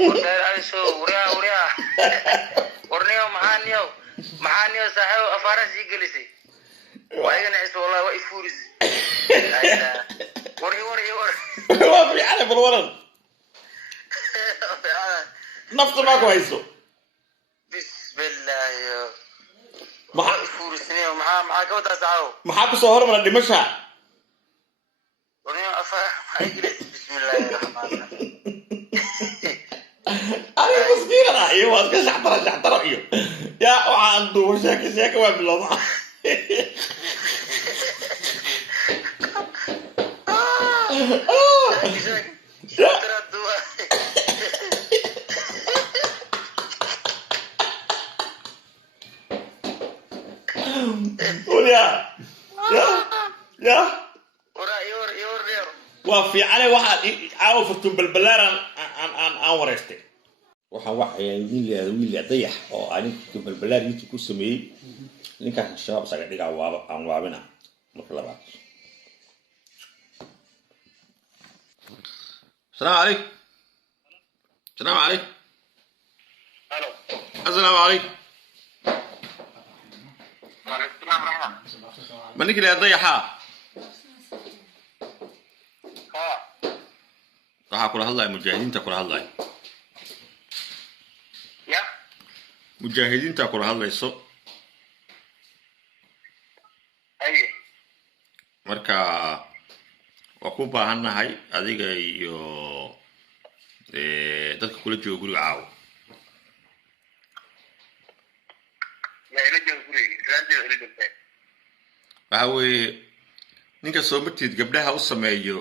ودار على سو وريا ورنيو محانيو صاحب أفارس يجلسي وأيقنا عيسى والله وإفورس لا وري waa fiicane bal waran nafta maa ku hayso بسم الله يا maxaa إفورسني ومحا كوتا ساعو maxaa kusoo hormara dhimasha ورنيو أفارس يجلس بسم الله الرحمن الرحيم aniga maskiinana iyo waad ka shaxtara iyo yaa waxaan duuba sheeka waa bilowda ya waa fiicane waxaad caawa furtun balbalaaran aan wareystay waxaan waxayaan wiil dayax oo aninka balbalaar youtube ku sameeyey ninkaas shabaab isaga dhigaa aan waabina marka labaad السلام عليكم السلام عليكم الو السلام عليكم وعليكم السلام ورحمة منك اللي ضيحها راح اقول هلا مجاهدين تاكل هلا يا مجاهدين تاكل هلا يسو أيه marka waa ku baahannahay adiga iyo dadka kula jooga guriga caawa يا إلى جوزي إسلام إلى جوزي waxa weeye ninka soo martiid gabdhaha u sameeyo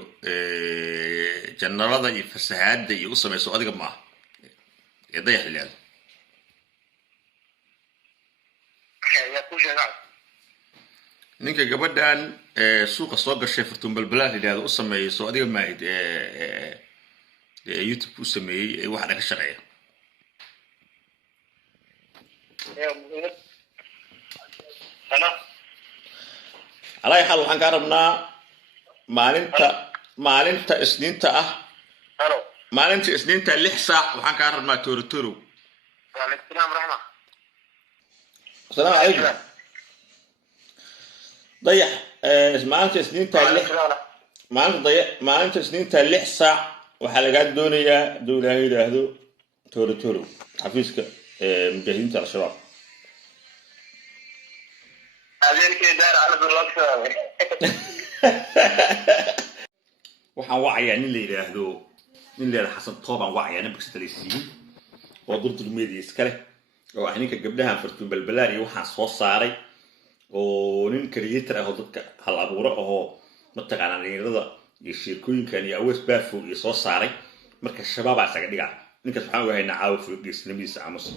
janalada iyo fasahaada iyo u sameeyso adiga ma aha ee dayax ilaado يا كوش هذا ninka gabadhan suuqa soo gashay furtun balbalaar ilaado u sameeyso adiga ma ahayd youtube u sameeyey wax dhaga shaqeeya يا مهند أنا alaa xal waxaan ka rabnaa maalinta isniinta ah ألو maalinta isniinta 6 saac waxaan ka rabnaa toorotoro وعليكم السلام ورحمة السلام عليكم dayax maalinta isniinta 6 maalinta isniinta 6 saac waxaa laga doonayaa dowladda yiraahdo toorotoro xafiiska mujaahidiinta al-shabaab أذيك دار على بالوقت waxaan wacayaa nin la yiraahdo xasan tooban wacayaa nabigsa taleysiin oo durturmeedii iska leh oo ah ninka gabdhahan furtun balbalaar iyo waxaan soo saaray oo nin creator ah oo dadka hal abuuro oo mataqaanaa dhalinyarada iyo sheekooyinkan iyo awees baafo iyo soo saaray marka shabaab isaga dhigaa ninkaas waxaan u haynaa caawa geesnimadiisa aamus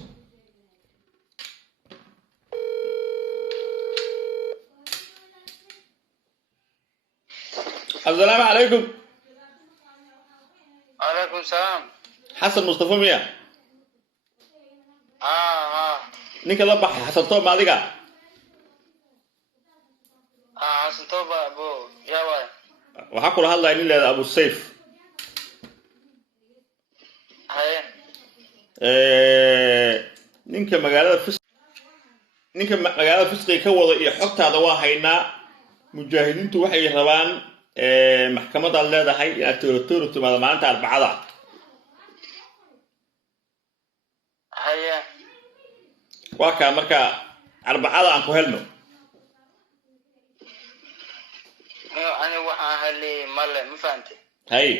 السلام عليكم عليكم السلام حسن مصطفى ميا ninka la baxay xasan toob ma adiga حسن توبة أبو يا واي waxaa kula hadlaya nin leeda abu sayf هاي ninka magaalada fisqiga ka wada iyo xogtaada waa haynaa mujaahidiintu waxay rabaan maxkamadaad leedahay inaad toorotoro timaado maalinta arbacada هاي waa kaa marka arbacada aan ku helno أنا وحنا هلي ملا ما فهمت hay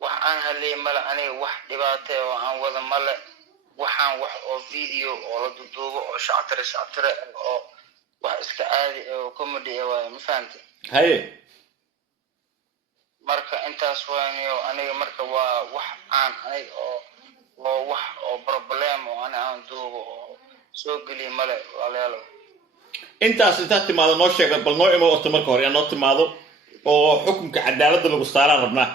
وحنا هلي ملا أنا واحد دبعته وأنا وذا ملا وحنا واحد أو فيديو أو لدودو أو شعتر أو واحد إسكعادي أو كوميدي أو ما فهمت hay marka intaas waaniyo aniga marka waa wax aan anay oo wax oo problem oo aan duubo oo soo gali male walaalo intaas inta timaado noo sheeg bal noo imo waqti marka hore aan noo timaado oo xukunka cadaaladda lagu saaraan rabnaa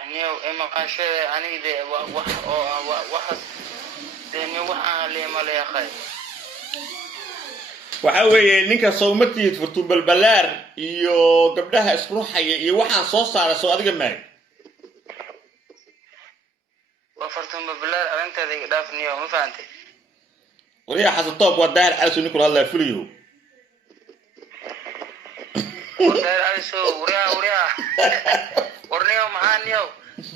aniyo ima qashay aniga wax oo wax deemi wax aan leeyahay waxa weeye ninka sawmatiid furtun balbalaar iyo gabdhaha isruuxaya iyo waxaan soo saaray soo adiga maay وفرتم بالله أنت ذي دافني وما فهمتي وريا حسن طوب وداهر على سنك الله فليو وداهر على سو وريا ورنيو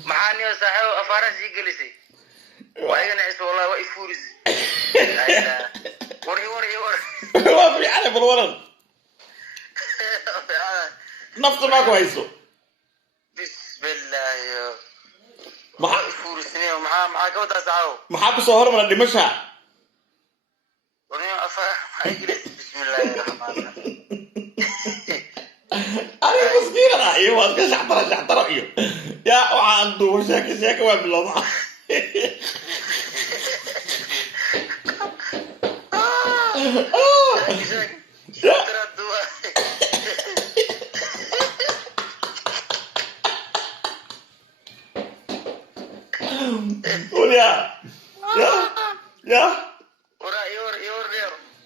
معانيو صاحب أفارس يجلسي وأنا اسمه والله ويفورس وري وافي على بالورد نفط ما كويسو بسم الله يا ما فورسني ومعاه كوتا ساعو ما حاب صهر من الدمشق ورنيو يجلس بسم الله الرحمن الرحيم أنا مسكينة أيوة كذا شحطرة أيوة يا وعنده شاكي وابلض يا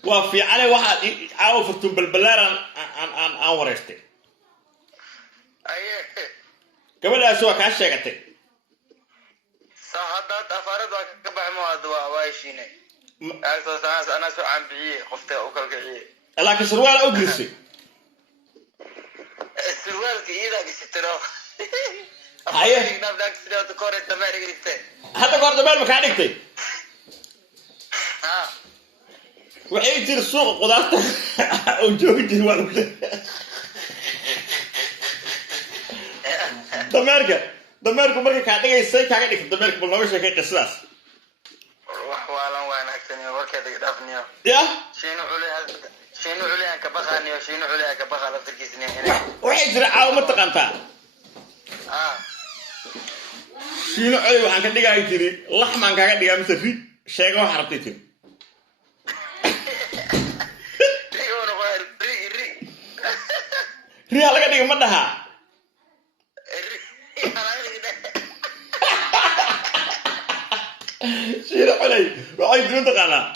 وفي على واحد عاوز فتون بالبلار عن ورثته قبل أسوأ كاش شقتي صاحبات أفراد وكبع موضوع وايشيني أنا سو عم بعيه خفته أوكل كعيه لكن سروال أو جلسي السروال كإيدا كسترو هاي نبدأ كسترو تكور التمارين كريسته هذا قرد بال مكانكتي ها وحين يصير السوق قدرته وجوجي والله دمرك مركي كان دغيسay kaaga dhigtay dameerka bal nooga sheekay qisadaas wax waalan wanaagsan iyo warkeeda dhafniyo ya shiinu culiyan ka baqaniyo shiinu culiyan ka baqa laftirkiisna waxay jira caaw ma taqaantaa shiinu culi waxaan ka dhigay jiri laxmaan kaaga dhigaa mise ri sheego wax rabtay jiri ri laga dhigo ma dhaha شينو علي وعي دون تقانا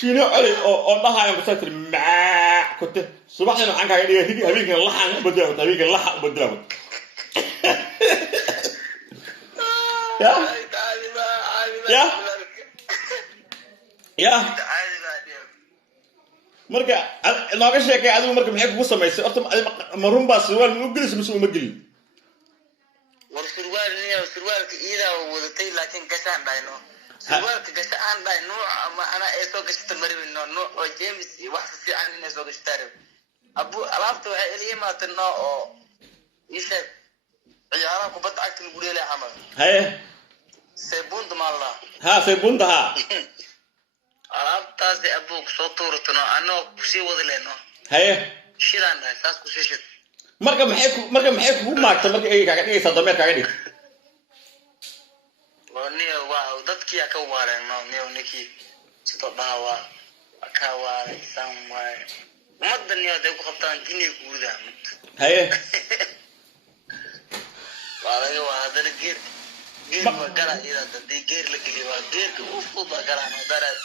شينو علي او دها يوم بساتر مع كنت صباحنا waxaan kaaga dhigay hidi habeenka laxan badalo habeenka laxan badalo ya marka nooga sheekay adigu marka maxay kugu samaysay horta ma run baa su'aal ma gelis ma ma gelin والسروال إذا وضتي لكن كسان داينو سروال كسان داينو أما أنا إيسو كشت مريب إنه نو جيمس واحد في عني إيسو كشتارب أبو ألافته إليه ما تنو أو يشد عيارة كبت أكل قولي لي عمل هاي سيبون دم الله ها سيبون ده ألافته زي أبوك صوتور تنو أنا كسي وضلينو هاي شيلان ده ساس كسي شد marka maxay ku maagta marka ay kaaga dhigaysa dameer kaaga dhig niyo waa dadkii ka waarayno niyo niki soo dhawa ka waaray samway madan niyo day ku qabtaan jinni guurida haye waa hadana geer ma kala ila dadii geer la geliyo waa geerka u fuuda galaan daraad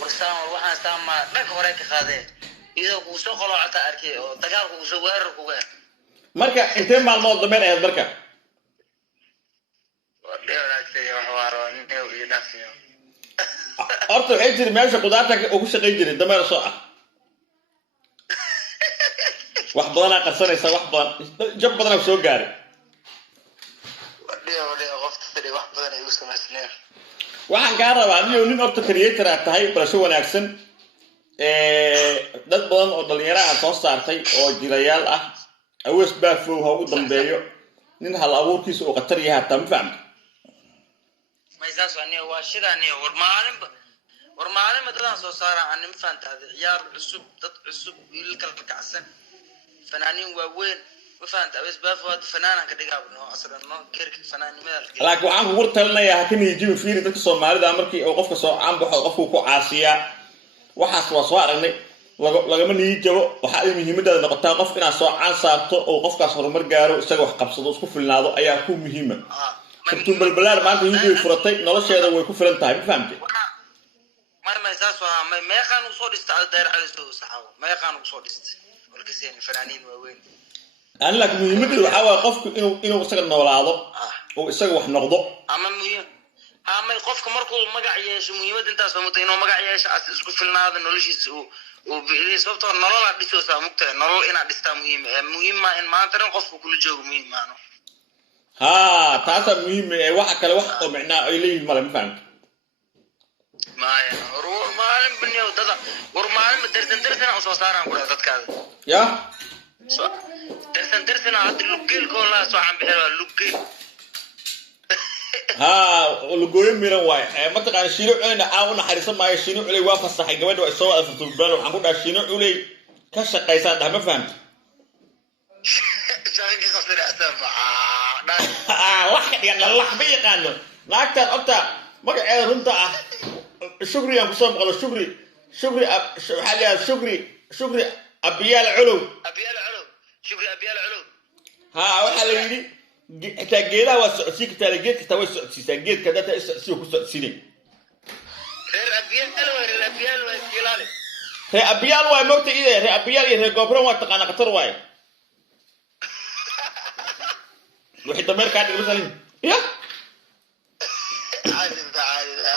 warsaan waxaan saama dhag hore ka qaadeen idoo ku soo qoloocta arkay oo dagaalku soo weerar ku gaar marka intee maalmood dameer aad marka horta waxay jiri meesha qudaarta ugu shaqayn jiray dameer soo ah wax badan aad qarsanaysa wax badan jab badan aad soo gaaray waxaan kaa rabaa adigo nin horta creator aad tahay barasho wanaagsan dad badan oo dhalinyaro ah soo saartay oo jirayaal ah awees baafow ha ugu dambeeyo nin hal abuurkiisa oo qatar yahay hataa ma fahamta مايزاس واني واشداني ورمالين مددان سو سارا ان ما فهمت هذا عيار عصب دد عصب يلكل كعسن فنانين واوين ما فهمت بس بافواد فنانان كدغابنو اصلا ما كيرك فنان ميل laakiin waxaan kugu talinayaa hakin yijiin fiiri dadka Soomaalida markii oo qofka soo caan baxo qofku ku caasiya waxaas waa soo aragnay lagama niyijabo waxa ay muhiimada noqotaa qof inaad soo caan saarto oo qofkaas horumar gaaro isaga wax qabsado isku filnaado ayaa ku muhiim ah فتون بالبلار ما أنت يجي فرطي نلاش هذا ويكون فلان تايم فهمتي؟ ما ساسوا ما يقان وصول استعداد على سو صحاو ما يقان وصول است والكسين فنانين وين أنا لك مهمة وحاول قفك إنه سجل نولاده أو سجل وح نقضه أما مهم أما قفك مركو مقع ياش مهمة أنت سمعت إنه مقع ياش أسكت في النهار نولجيس وبيلي صوته نرى ديسو سامك نرى إن ديستا مهم إن ما ترى قفك كل جو مهم ما ها تاسع مهم واحد كلا واحد معناه إليه ما لم فهمت ما رو ما علم بني وده ور ما علم درسنا أصوصارنا كل هذا كذا يا درسنا عاد اللوكيل كلها سو عم بحلو اللوكيل ها لقولين ميران واي ما تقان شينو علينا عاونا حريصا ما يشينو علي وافصحي قبل وإسوا أفرتو ببالو وحنقول شينو علي كشقيسان ده ما فهمت شاكي خسر أسف واحد يعني الله بيقانو ناكتر أكتر ما قاعد رنتا شكري يا مصطفى قالوا شكري حاليا شكري أبيال علو شكري أبيال علو ها waxa la yiri tageeda waa socodsi ka tageed ka way socodsi tageed ka data socodsi ku socodsiinay reer abiyaal waa moogta idee reer abiyaal iyo reer gobro waa taqaan qatar waay wixii dameer ka dhigay salin ya عادي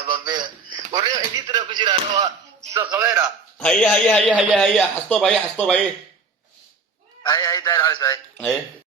بابي وريو إديت راه كجرا هو سقويرا هيا حسطب هيا هاي داير على شوي هيا